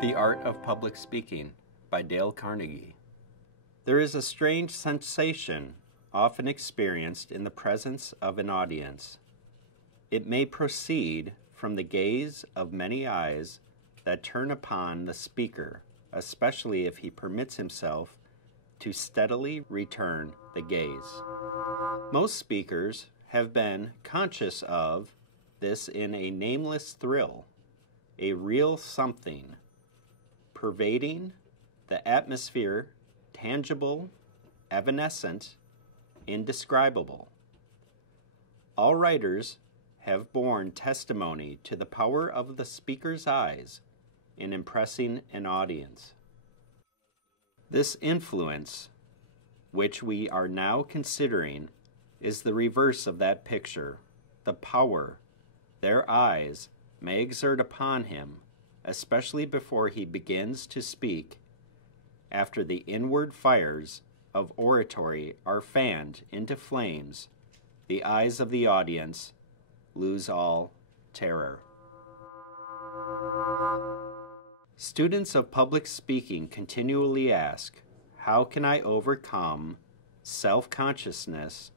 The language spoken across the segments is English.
The Art of Public Speaking by Dale Carnegie. There is a strange sensation often experienced in the presence of an audience. It may proceed from the gaze of many eyes that turn upon the speaker, especially if he permits himself to steadily return the gaze. Most speakers have been conscious of this in a nameless thrill, a real something pervading the atmosphere, tangible, evanescent, indescribable. All writers have borne testimony to the power of the speaker's eyes in impressing an audience. This influence, which we are now considering, is the reverse of that picture, the power their eyes may exert upon him, especially before he begins to speak, after the inward fires of oratory are fanned into flames. The eyes of the audience lose all terror. Students of public speaking continually ask, how can I overcome self-consciousness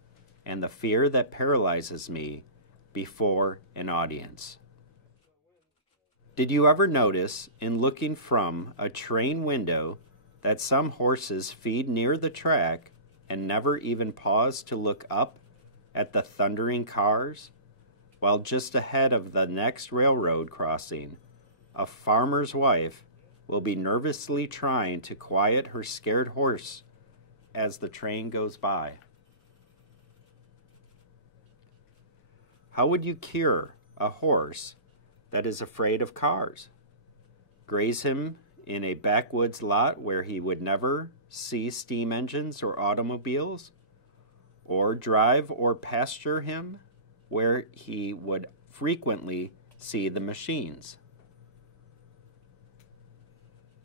and the fear that paralyzes me before an audience? Did you ever notice, in looking from a train window, that some horses feed near the track and never even pause to look up at the thundering cars, while just ahead of the next railroad crossing, a farmer's wife will be nervously trying to quiet her scared horse as the train goes by? How would you cure a horse that is afraid of cars? Graze him in a backwoods lot where he would never see steam engines or automobiles? Or drive or pasture him where he would frequently see the machines?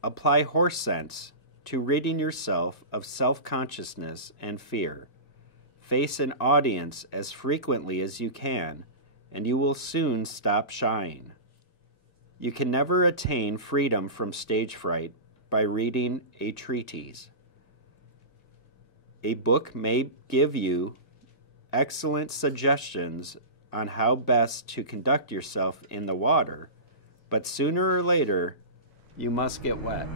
Apply horse sense to ridding yourself of self-consciousness and fear. Face an audience as frequently as you can, and you will soon stop shying. You can never attain freedom from stage fright by reading a treatise. A book may give you excellent suggestions on how best to conduct yourself in the water, but sooner or later, you must get wet.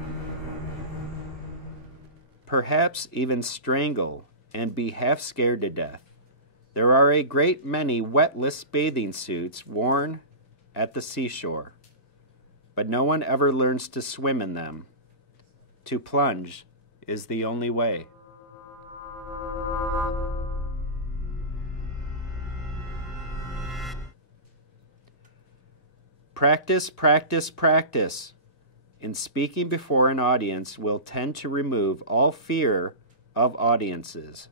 Perhaps even strangle and be half scared to death. There are a great many wetless bathing suits worn at the seashore, but no one ever learns to swim in them. To plunge is the only way. Practice, practice, practice in speaking before an audience will tend to remove all fear of audiences.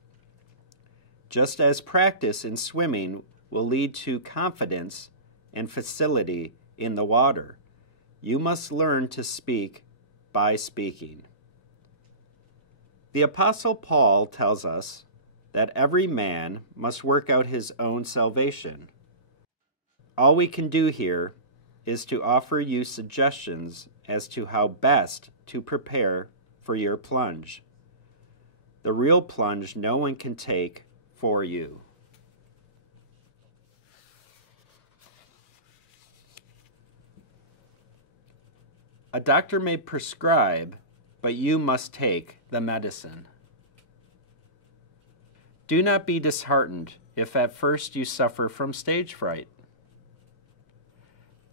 Just as practice in swimming will lead to confidence and facility in the water, you must learn to speak by speaking. The Apostle Paul tells us that every man must work out his own salvation. All we can do here is to offer you suggestions as to how best to prepare for your plunge. The real plunge no one can take for you. A doctor may prescribe, but you must take the medicine. Do not be disheartened if at first you suffer from stage fright.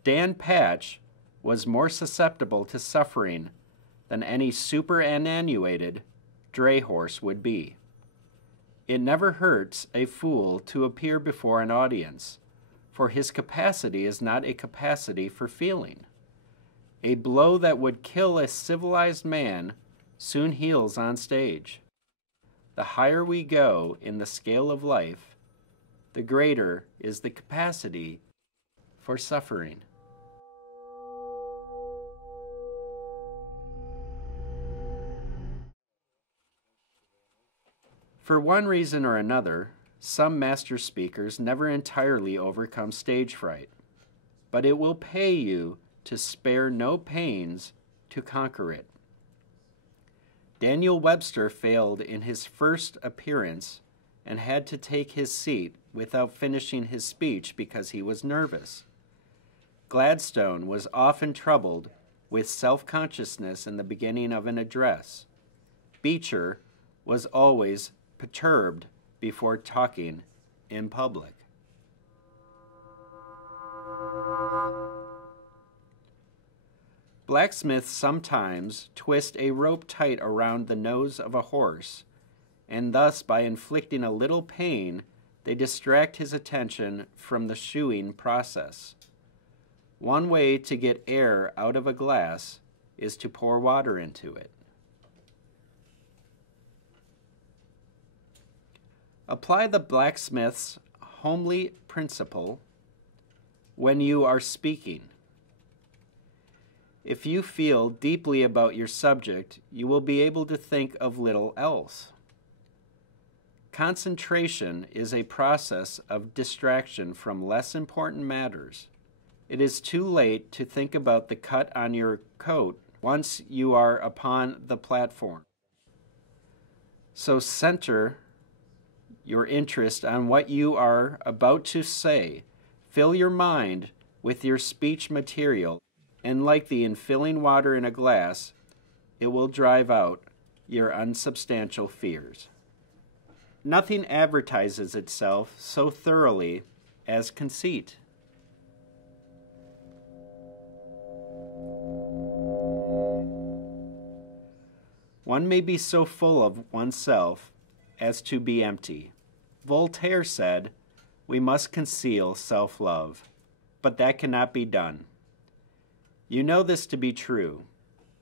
Dan Patch was more susceptible to suffering than any superannuated dray horse would be. It never hurts a fool to appear before an audience, for his capacity is not a capacity for feeling. A blow that would kill a civilized man soon heals on stage. The higher we go in the scale of life, the greater is the capacity for suffering. For one reason or another, some master speakers never entirely overcome stage fright, but it will pay you to spare no pains to conquer it. Daniel Webster failed in his first appearance and had to take his seat without finishing his speech because he was nervous. Gladstone was often troubled with self-consciousness in the beginning of an address. Beecher was always perturbed before talking in public. Blacksmiths sometimes twist a rope tight around the nose of a horse, and thus by inflicting a little pain, they distract his attention from the shoeing process. One way to get air out of a glass is to pour water into it. Apply the blacksmith's homely principle when you are speaking. If you feel deeply about your subject, you will be able to think of little else. Concentration is a process of distraction from less important matters. It is too late to think about the cut on your coat once you are upon the platform. So center your interest on what you are about to say. Fill your mind with your speech material, and like the infilling water in a glass, it will drive out your unsubstantial fears. Nothing advertises itself so thoroughly as conceit. One may be so full of oneself as to be empty. Voltaire said, "We must conceal self-love," but that cannot be done. You know this to be true,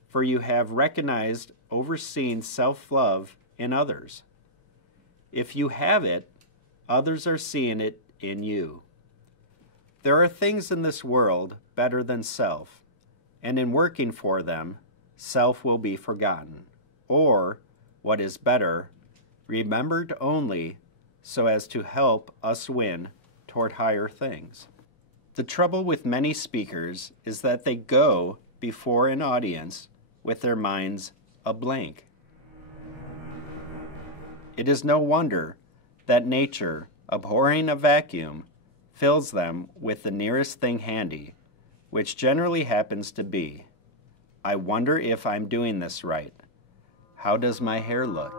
for you have recognized, overseen self-love in others. If you have it, others are seeing it in you. There are things in this world better than self, and in working for them, self will be forgotten, or, what is better, remembered only so as to help us win toward higher things. The trouble with many speakers is that they go before an audience with their minds a blank. It is no wonder that nature, abhorring a vacuum, fills them with the nearest thing handy, which generally happens to be, "I wonder if I'm doing this right. How does my hair look?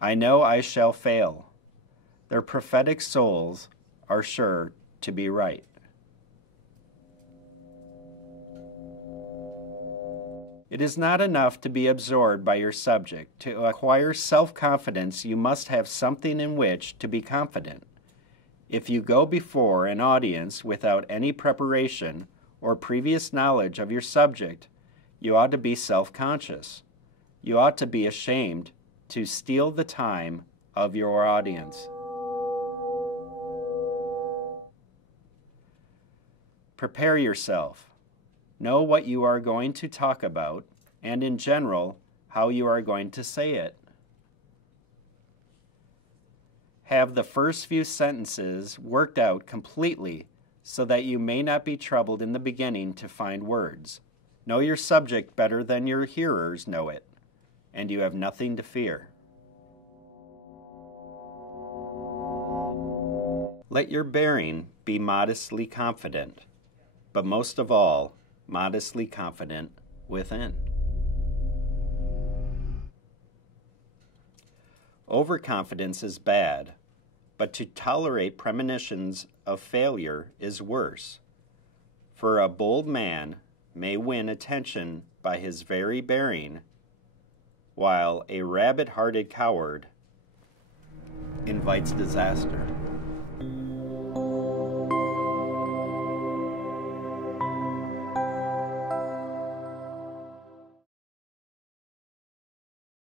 I know I shall fail." Their prophetic souls are sure to be right. It is not enough to be absorbed by your subject. To acquire self-confidence, you must have something in which to be confident. If you go before an audience without any preparation or previous knowledge of your subject, you ought to be self-conscious. You ought to be ashamed to steal the time of your audience. Prepare yourself. Know what you are going to talk about, and in general, how you are going to say it. Have the first few sentences worked out completely so that you may not be troubled in the beginning to find words. Know your subject better than your hearers know it, and you have nothing to fear. Let your bearing be modestly confident, but most of all, modestly confident within. Overconfidence is bad, but to tolerate premonitions of failure is worse. For a bold man may win attention by his very bearing, while a rabbit-hearted coward invites disaster.